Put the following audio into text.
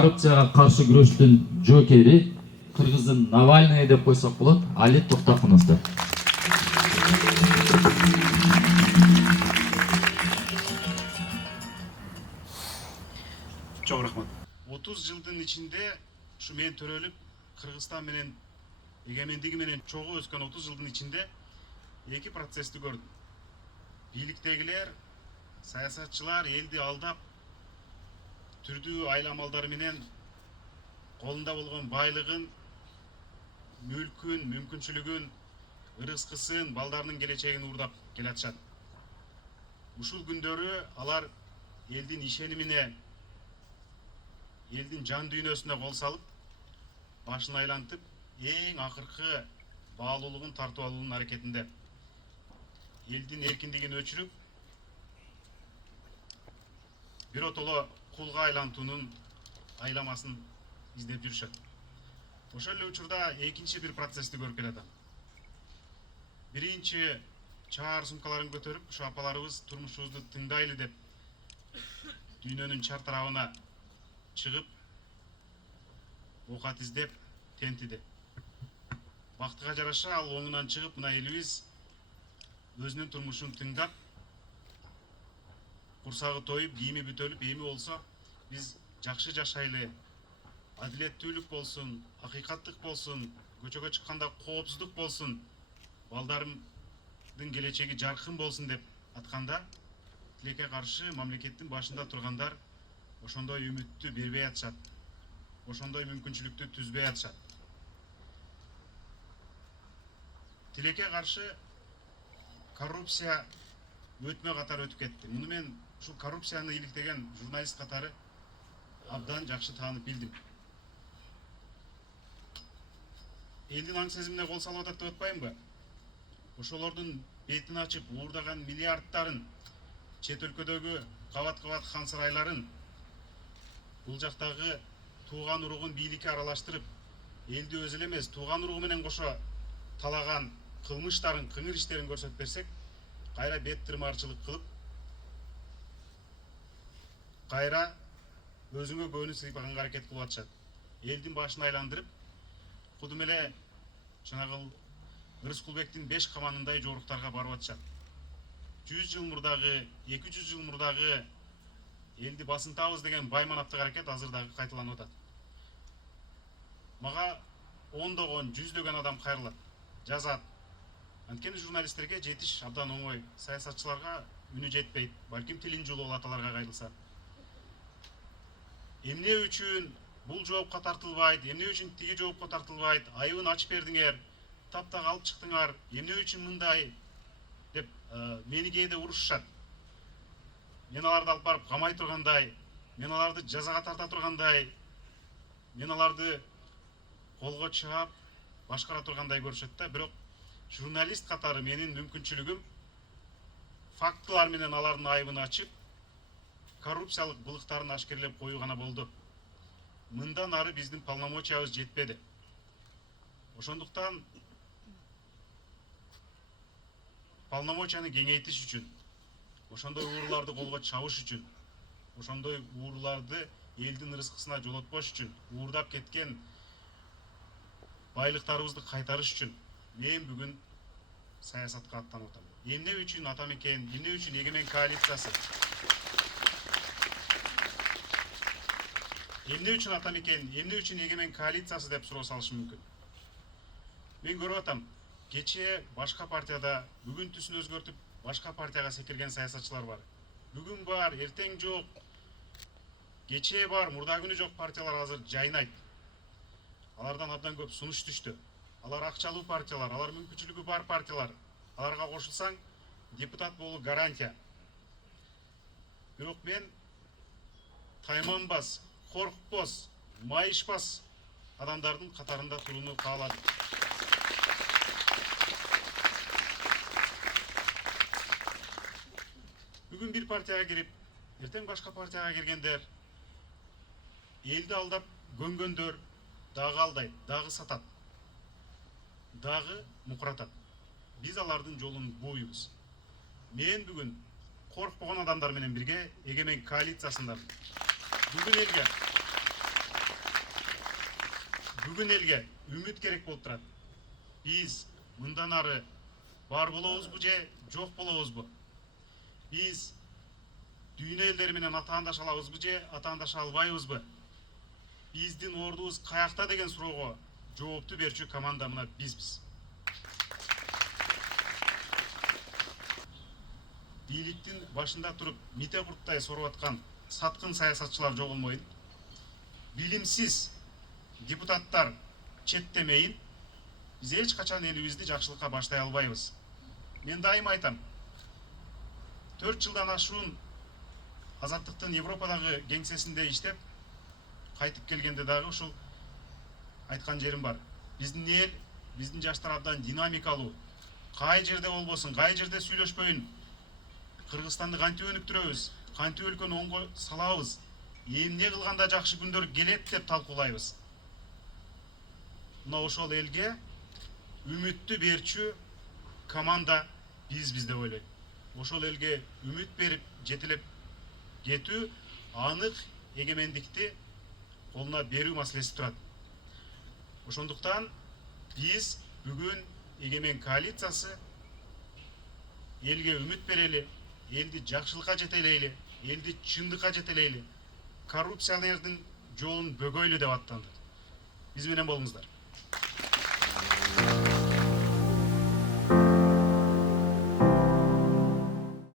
коррупцияга каршы күрөштүн жокери кыргыздын Навальный деп койсок болот, Али Токтокуновду. Çok rahmat. 30 жылдын ичинде ушу мен төрөлүп Кыргызстан менен эгемендиги менен чогуу өскөн 30 жылдын ичинде эки процессти көрдүм. Бийликтегилер, саясатчылар элди алдап, түрдүү айламалдары менен колунда болгон байлыгын, мүлкүн, мүмкүнчүлүгүн, ырыскысын, балдарынын келечегин уурдап келатышат. Ушул күндөрү алар элдин ишенимине, элдин жан дүйнөсүнө кол салып, башын айлантып, эң акыркы баалуулугун тартып алуунун аракетинде. Элдин эркиндигин өчүрүп, биротоло кулга айлантуунун айламасын издеп жүрүшөт. Ошол эле учурда экинчи бир процессти көрүп келатам. Биринчи чаар сумкаларын көтөрүп, ушу апаларыбыз турмушубузду тыңдайлы деп дүйнөнүн чар тарабына чыгып, оокат издеп, тентиди. Бактыга жараша ал оңунан чыгып, мына элибиз өзүнүн турмушун тыңдап, курсагы тоюп, кийими бүтөлүп, эми болсо биз жакшы жашайлы, адилеттүүлүк болсун, акыйкаттык болсун, көчөгө чыкканда коопсуздук болсун, балдарымдын келечеги жаркын болсун деп атканда, тилекке каршы мамлекеттин башында тургандар ошондой үмүттү бербей атышат, ошондой мүмкүнчүлүктү түзбөй атышат. Тилекке каршы коррупция өтмө катары өтүп кетти. Муну мен ушул коррупцияны иликтеген журналист катары абдан жакшы таанып билдим. Элдин аң сезимине кол салып атат деп атпаймынбы? Ошолордун бетин ачып, уурдаган миллиардтарын, чет өлкөдөгү кабат-кабат хан сарайларын, бул жактагы тууган уругун бийликке аралаштырып, элди өзү эле эмес, тууган уругу менен кошо талаган кылмыштарын, кыңыр иштерин көрсөтүп берсек, кайра бет тырмаарчылык кылып, кайра өзүңө көөнү сыйпаганга аракет кылып атышат. Элдин башын айландырып, кудум эле жанагы Рыскулбектин 5 каманындай жоруктарга барып атышат. 100 жыл мурдагы, 200 жыл мурдагы элди басынтабыз деген байманаптык аракет азыр дагы кайталанып атат. Мага ондогон, жүздөгөн адам кайрылат, жазат. Анткени журналисттерге жетиш абдан оңой, саясатчыларга үнү жетпейт, балким тилин жулуп аталарга кайрылса. Эмне үчүн бул жоопко тартылбайт, эмне үчүн тиги жоопко тартылбайт, айыбын ачып бердиңер, таптак алып чыктыңар, эмне үчүн мындай деп мени кээде урушушат. Мен аларды алып барып камай тургандай, мен аларды жазага тарта тургандай, мен аларды колго чаап башкара тургандай көрүшөт да. Бирок журналист катары менин мүмкүнчүлүгүм фактылар менен алардын айыбын ачып, коррупциялык былыктарын ашкерлеп коюу гана болду. Мындан ары биздин полномочиябыз жетпеди. Ошондуктан полномочияны кеңейтиш үчүн, ошондой ууруларды колго чабыш үчүн, ошондой ууруларды элдин ырыскысына жолотпош үчүн, уурдап кеткен байлыктарыбызды кайтарыш үчүн мен бүгүн саясатка аттанып атам. Эмне үчүн атамекен, эмне үчүн эгемен коалициясы? Эмне үчүн атамекен, эмне үчүн эгемен коалициясы деп суроо салышы мүмкүн. Мен көрүп атам, кечээ башка партияда, бүгүн түсүн өзгөртүп башка партияга секирген саясатчылар бар. Бүгүн бар, эртең жок. Кечээ бар, мурда күнү жок партиялар азыр жайнайт. Алардан абдан көп сунуш түштү. Алар акчалуу партиялар, алар мүмкүнчүлүгү бар партиялар. Аларга кошулсаң, депутат болуу гарантия. Бирок мен тайманбас, коркпос, майышпас адамдардын катарында турууну кааладым. Бүгүн бир партияга кирип, эртең башка партияга киргендер, элди алдап көнгөндөр дагы алдайт, дагы сатат, дагы мукуратат. Биз алардын жолун бууйбуз. Мен бүгүн коркпогон адамдар менен бирге эгемен коалициясындамын. Бүгүн элге бүгүн элге үмүт керек болуп турат. Биз мындан ары бар болобузбу же жок болобузбу? Биз дүйнө элдери менен атаандаша алабызбы же атаандаша албайбызбы? Биздин ордубуз каякта деген суроого жоопту берчү команда мына бизбиз. Бийликтин башында туруп мите курттай соруп аткан саткын саясатчылар жогулмойун. Билимсиз депутаттар четтемейин. Биз эч качан элибизди жакшылыкка баштай албайбыз. Мен дайыма айтам. 4 жылдан ашуун Азаттыктын Европадагы кеңсесинде иштеп, кайтып келгенде дагы ушул айткан жерим бар. Биздин эл, биздин жаштар абдан динамикалуу. Кай жерде болбосун, кай жерде сүйлөшпөйүн. Кыргызстанды кантип өнүктүрөбүз, кантип өлкөнү оңго салабыз, эмне кылганда жакшы күндөр келет деп талкуулайбыз. Мына ошол элге үмүттү берчү команда бизбиз деп ойлойм. Ошол элге үмүт берип жетелеп кетүү анык эгемендикти колуна берүү маселеси турат. Ошондуктан биз бүгүн эгемен коалициясы элге үмүт берели, элди жакшылыкка жетелейли, элди чындыкка жетелейли, коррупционердин жолун бөгөйлү деп аттанды. Биз менен болуңуздар.